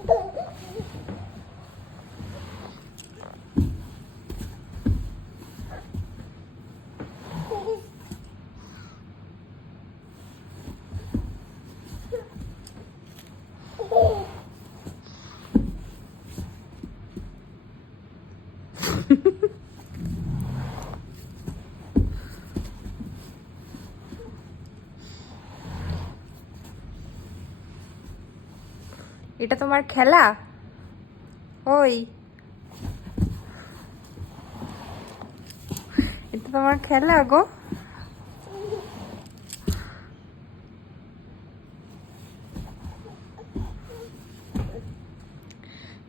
フフフフ。এটা তোমার খেলা? ওই। এটা তোমার খেলা গো।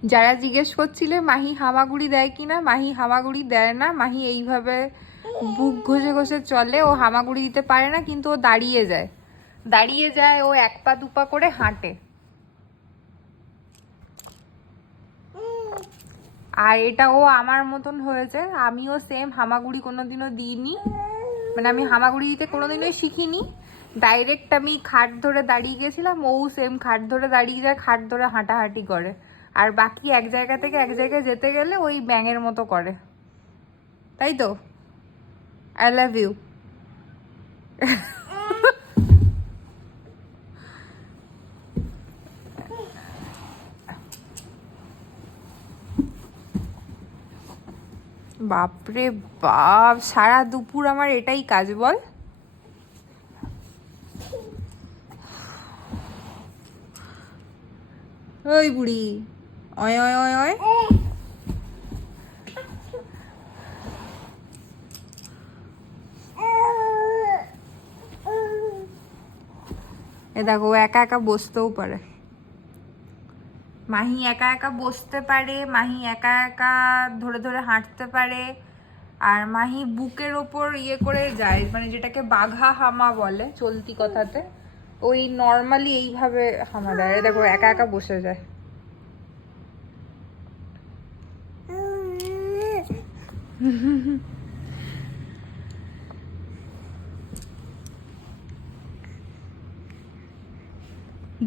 যারা জিজ্ঞেস করছিলে, মাহি হামাগুড়ি দেয় কিনা? মাহি হামাগুড়ি দেয় না। মাহি এইভাবে বুক ঘষে ঘষে চলে। ও হামাগুড়ি দিতে পারে না, কিন্তু ও দাঁড়িয়ে যায়। দাঁড়িয়ে যায়, ও এক পা দুপা করে হাঁটে। আর এটা ও আমার মতন হয়েছে। আমিও সেম হামাগুড়ি কোনোদিনও দিইনি। মানে আমি হামাগুড়ি দিতে কোনোদিনই শিখিনি। ডাইরেক্ট আমি খাট ধরে দাঁড়িয়ে গেছিলাম, ও সেম খাট ধরে দাঁড়িয়ে যায়, খাট ধরে হাঁটাহাঁটি করে। আর বাকি এক জায়গা থেকে এক জায়গায় যেতে গেলে ওই ব্যাঙের মতো করে। তাই তো? আই লাভ ইউ বাপরে বাপ, সারা দুপুর আমার এটাই কাজ, বল। ওই বুড়ি, অয় অয় অয় অয়। এ দেখো একা একা বসতেও পারে। মাহি একা একা বসতে পারে, মাহি একা একা ধরে ধরে হাঁটতে পারে, আর মাহি বুকের ওপর ইয়ে করে যায় মানে যেটাকে বাঘা হামা বলে চলতি কথাতে, ওই নর্মালি এইভাবে হামা দেয়। দেখো, একা একা বসে যায়।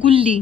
গুল্লি।